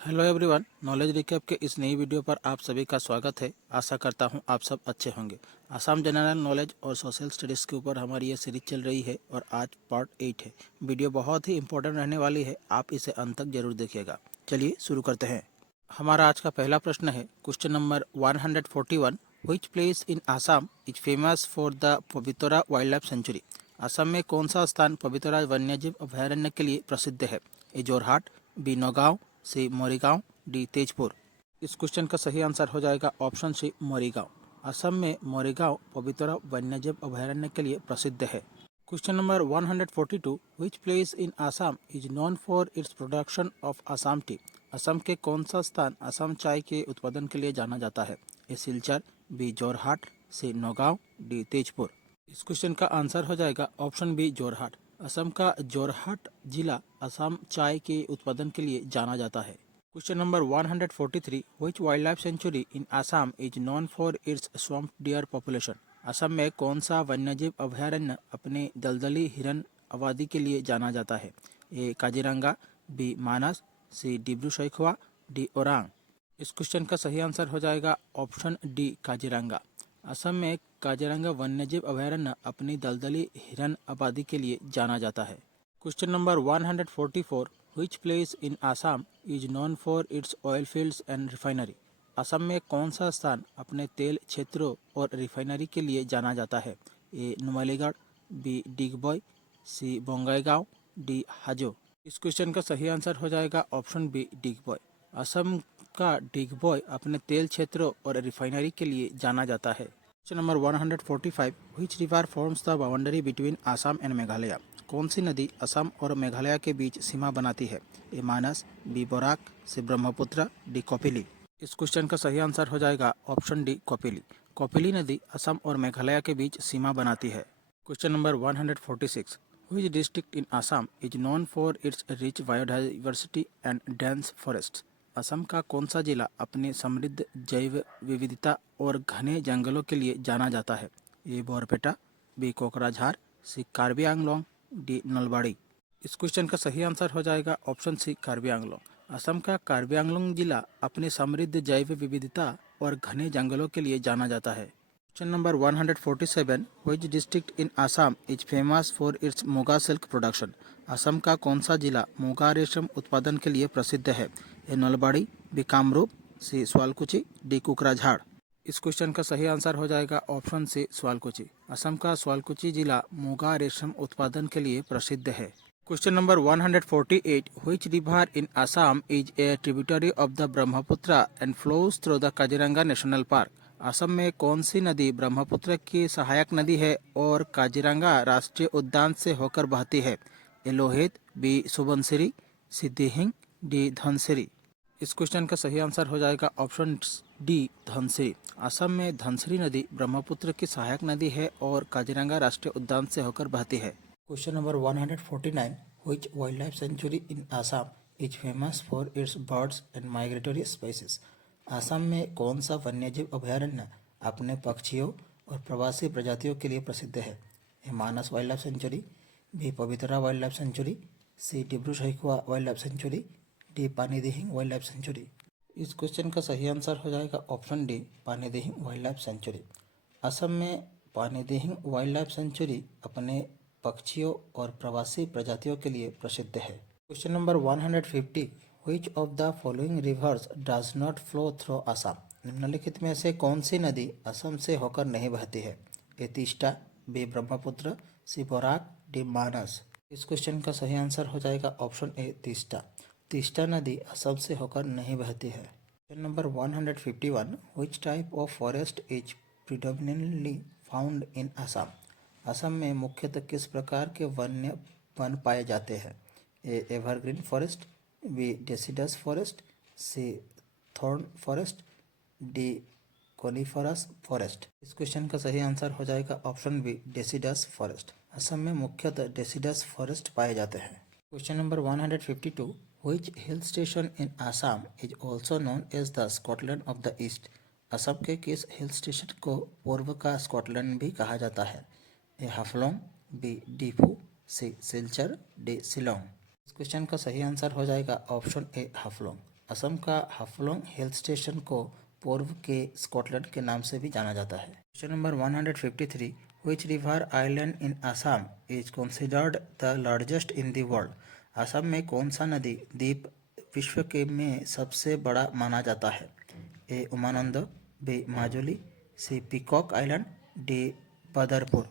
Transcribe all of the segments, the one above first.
Hello everyone, knowledge recap के इस नई वीडियो पर आप सभी का स्वागत है। आशा करता हूं आप सब अच्छे होंगे। आसाम जनरल नॉलेज और सोशल स्टडीज़ के ऊपर हमारी ये सीरीज चल रही है और आज पार्ट 8 है। वीडियो बहुत ही इंपॉर्टेंट रहने वाली है, आप इसे अंत तक जरूर देखिएगा। चलिए शुरू करते हैं। हमारा आज का पहला प्रश्न है question number 141। Which place in Assam is famous for the Pobitora wildlife sanctuary. Assam में कौन सा स्थान पवितरा वन्यजीव अभयारण्य के लिए प्रसिद्ध है। ए जोरहाट, बी नौगांव, सी मोरीगांव, डी तेजपुर। इस क्वेश्चन का सही आंसर हो जाएगा ऑप्शन सी मोरीगांव। असम में मोरीगांव पवितरा वन्यजीव अभयारण्य के लिए प्रसिद्ध है। Question number 142। Which place in Assam is known for its production of Assam T. Assam के कौन सा स्थान असम चाय के उत्पादन के लिए जाना जाता है। ए सिलचर, बी जोरहाट, सी नौगांव, डी तेजपुर। इस क्वेश्चन का आंसर हो जाएगा ऑप्शन बी जोरहाट। असम का जोरहाट जिला असम चाय के उत्पादन के लिए जाना जाता है। Question number 143। Which wildlife sanctuary in Assam is known for its swamp deer population. Assam में कौन सा वन्यजीव अभयारण्य अपने दलदली हिरन आबादी के लिए जाना जाता है। ए काजीरंगा, बी मानस, सी डिब्रू सैखोवा, डी ओरांग। इस क्वेश्चन का सही आंसर हो जाएगा ऑप्शन डी काजीरंगा। असम में काजीरंगा वन्यजीव अभयारण्य अपनी दलदली हिरन आबादी के लिए जाना जाता है। Question number 144। Which place in Assam is known for it's oil fields and refinery. Assam में कौन सा स्थान अपने तेल क्षेत्रों और रिफाइनरी के लिए जाना जाता है। ए नुमालीगढ़, बी डिगबॉय, सी बोंगाईगांव, डी हाजो। इस क्वेश्चन का सही आंसर हो जाएगा ऑप्शन बी डिगबॉय। असम का डिगबॉय अपने तेल क्षेत्रों और रिफाइनरी के लिए जाना जाता है। Question number 145। Which river forms the boundary between Assam and Meghalaya. कौन सी नदी असम और मेघालय के बीच सीमा बनाती है। A Manas, B बोराक, C Brahmaputra, D Kapili. इस क्वेश्चन का सही आंसर हो जाएगा ऑप्शन डी कपिली। कपिली नदी असम और मेघालय के बीच सीमा बनाती है। Question number 146। Which district in Assam is known for it's rich biodiversity and dense forest. Assam का कौन सा जिला अपने समृद्ध जैव विविधता और घने जंगलों के लिए जाना जाता है। ए बोरपेटा, बी कोकराझार, सी कार्बी आंगलोंग, डी नलबाड़ी। इस क्वेश्चन का सही आंसर हो जाएगा ऑप्शन सी कार्बी आंगलोंग। असम का कार्बी आंगलोंग जिला अपने समृद्ध जैव विविधता और घने जंगलों के लिए जाना जाता है। Question number 147। Which district in Assam is famous for it's muga silk production. Assam का कौन सा जिला मुगा रेशम उत्पादन के लिए प्रसिद्ध है। ए नलबाड़ी, बी कामरूप, सी स्वालकुची, डी कुकराझाड़। इस क्वेश्चन का सही आंसर हो जाएगा ऑप्शन सी स्वालकुची। असम का स्वालकुची जिला मुगा रेशम उत्पादन के लिए प्रसिद्ध है। Question number 148। Which river in Assam is a tributary of the Brahmaputra and flows through the Kaziranga national park. Assam में कौन सी नदी ब्रह्मपुत्र की सहायक नदी है और काजीरंगा राष्ट्रीय उद्यान से होकर बहती है। ए लोहित, बी सुबनसिरी, सी दिहिंग, डी धनसिरी। इस क्वेश्चन का सही आंसर हो जाएगा ऑप्शन डी धनसिरी। असम में धनसिरी नदी ब्रह्मपुत्र की सहायक नदी है और काजीरंगा राष्ट्रीय उद्यान से होकर बहती है। Question number 149। Which wildlife sanctuary in Assam is famous for it's birds and migratory species. Assam में कौन सा वन्यजीव अभयारण्य अपने पक्षियों और प्रवासी प्रजातियों के लिए प्रसिद्ध है। A Manas wildlife sanctuary, B Pobitora wildlife sanctuary, C Dibru Saikhowa wildlife sanctuary, D Panidihing wildlife sanctuary. इस क्वेश्चन का सही आंसर हो जाएगा option D Panidihing wildlife sanctuary. Assam में पानीदिहिंग वाइल्ड लाइफ सेंचुरी अपने पक्षियों और प्रवासी प्रजातियों के लिए प्रसिद्ध है। Question number 150। Which of the following rivers does not flow through Assam. निम्नलिखित में से कौन सी नदी असम से होकर नहीं बहती है। ए तीस्ता, बी ब्रह्मपुत्र, सी बोराक, डी मानस। इस क्वेश्चन का सही आंसर हो जाएगा ऑप्शन ए तीस्ता। तीस्ता नदी असम से होकर नहीं बहती है। Question number 151। Which type of forest is predominantly found in Assam. Assam में मुख्यतः किस प्रकार के वन्य वन पाए जाते हैं। A evergreen forest, B deciduous forest, C thorn forest, D coniferous forest. इस क्वेश्चन का सही आंसर हो जाएगा option B deciduous forest. Assam में मुख्यतः डेसिडस फॉरेस्ट पाए जाते हैं। Question number 152। Which hill station in Assam is also known as the Scotland of the East. Assam के किस हिल स्टेशन को पूर्व का स्कॉटलैंड भी कहा जाता है। ए हाफलोंग, बी डीफू, सी सिलचर, डी शिलोंग। इस क्वेश्चन का सही आंसर हो जाएगा ऑप्शन ए हाफलोंग। असम का हाफलोंग हिल स्टेशन को पूर्व के स्कॉटलैंड के नाम से भी जाना जाता है। Question number 153, which river island in Assam is considered the largest in the world? Assam में कौन सा नदी द्वीप विश्व के में सबसे बड़ा माना जाता है? A Umananda, B Majuli, C peacock island, D Badarpur.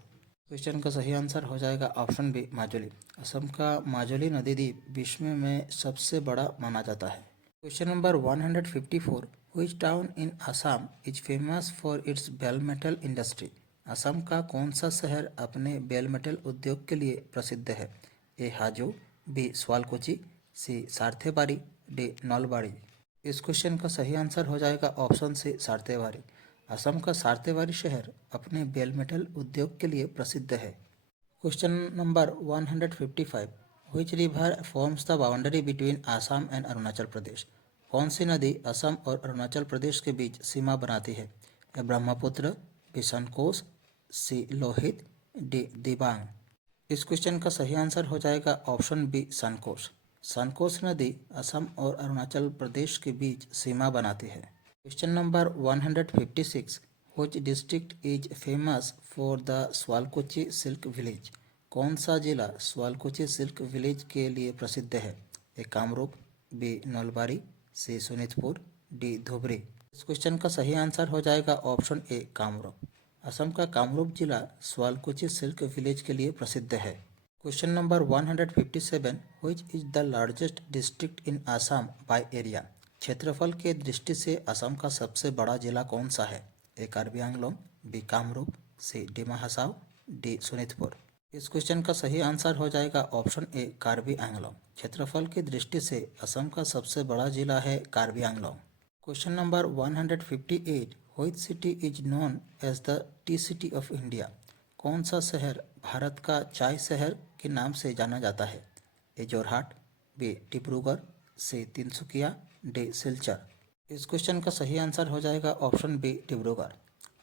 Question का सही आंसर हो जाएगा ऑप्शन बी माजुली। असम का माजुली नदी द्वीप विश्व में सबसे बड़ा माना जाता है। Question number 154, which town in Assam is famous for its bell metal industry? Assam का कौन सा शहर अपने बेल मेटल उद्योग के लिए प्रसिद्ध है? ए हाजो, बी स्वालकोची, सी सार्थेबारी, डी नौलबाड़ी। इस क्वेश्चन का सही आंसर हो जाएगा ऑप्शन सी सार्थेबारी। असम का सार्थेबारी शहर अपने बेल मेटल उद्योग के लिए प्रसिद्ध है। Question number 155, which river forms the boundary between Assam and Arunachal Pradesh? कौन सी नदी असम और अरुणाचल प्रदेश के बीच सीमा बनाती है? ए ब्रह्मपुत्र, बी सनकोस, सी लोहित, डी दिबांग। इस क्वेश्चन का सही आंसर हो जाएगा ऑप्शन बी सनकोस। सनकोस नदी असम और अरुणाचल प्रदेश के बीच सीमा बनाती है। Question number 156, which district is famous for the Sualkuchi silk village? कौन सा जिला स्वालकोची सिल्क विलेज के लिए प्रसिद्ध है? ए कामरूप, बी नलबारी, सी सोनितपुर, डी धुबरी। इस क्वेश्चन का सही आंसर हो जाएगा ऑप्शन ए कामरूप। असम का कामरूप जिला स्वालकोची सिल्क विलेज के लिए प्रसिद्ध है। Question number 157, which is the largest district in Assam by area? क्षेत्रफल के दृष्टि से असम का सबसे बड़ा जिला कौन सा है? ए कार्बी आंगलोंग, बी कामरूप, सी डिमा हसाओ, डी सोनितपुर। इस क्वेश्चन का सही आंसर हो जाएगा ऑप्शन ए कार्बी आंगलोंग। क्षेत्रफल की दृष्टि से असम का सबसे बड़ा जिला है Karbi Anglong. Question number 158, which city is known as the tea city of India? कौन सा शहर भारत का चाय शहर के नाम से जाना जाता है? ए जोरहाट, बी डिब्रूगढ़, सी तिनसुकिया, डी सिलचर। इस क्वेश्चन का सही आंसर हो जाएगा ऑप्शन बी डिब्रूगढ़।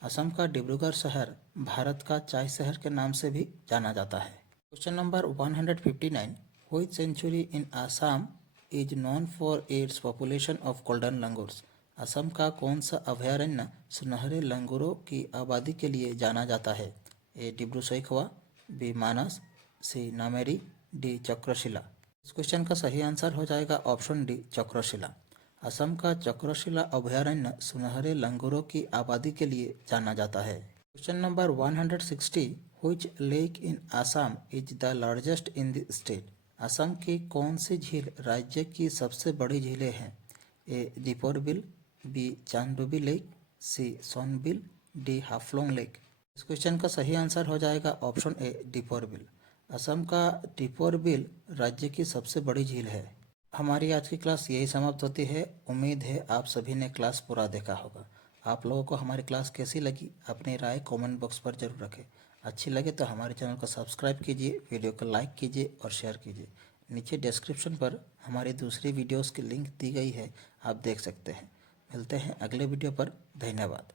असम का डिब्रूगढ़ शहर भारत का चाय शहर के नाम से भी जाना जाता है। Question number 159, which sanctuary in Assam is known for its population of golden langurs? Assam का कौन सा अभयारण्य सुनहरे लंगूरों की आबादी के लिए जाना जाता है? ए डिब्रू सैखवा, बी मानस, सी नामेरी, डी चक्रशिला। इस क्वेश्चन का सही आंसर हो जाएगा ऑप्शन डी चक्रशिला। असम का चक्रशिला अभयारण्य सुनहरे लंगूरों की आबादी के लिए जाना जाता है। Question number 160, which lake in Assam is the largest in the state? Assam की कौन सी झील राज्य की सबसे बड़ी झीलें हैं? ए दीपोर बिल, बी चांदोबी लेक, सी सोनबिल, डी हाफलोंग लेक। इस क्वेश्चन का सही आंसर हो जाएगा option A Deepor bill. Assam का दीपोर बिल राज्य की सबसे बड़ी झील है। हमारी आज की क्लास यही समाप्त होती है। उम्मीद है आप सभी ने क्लास पूरा देखा होगा। आप लोगों को हमारी क्लास कैसी लगी अपनी राय कमेंट बॉक्स पर जरूर रखें। अच्छी लगे तो हमारे चैनल को सब्सक्राइब कीजिए, वीडियो को लाइक कीजिए और शेयर कीजिए। नीचे डिस्क्रिप्शन पर हमारी दूसरी वीडियोस की लिंक दी गई है, आप देख सकते हैं। मिलते हैं अगले वीडियो पर। धन्यवाद।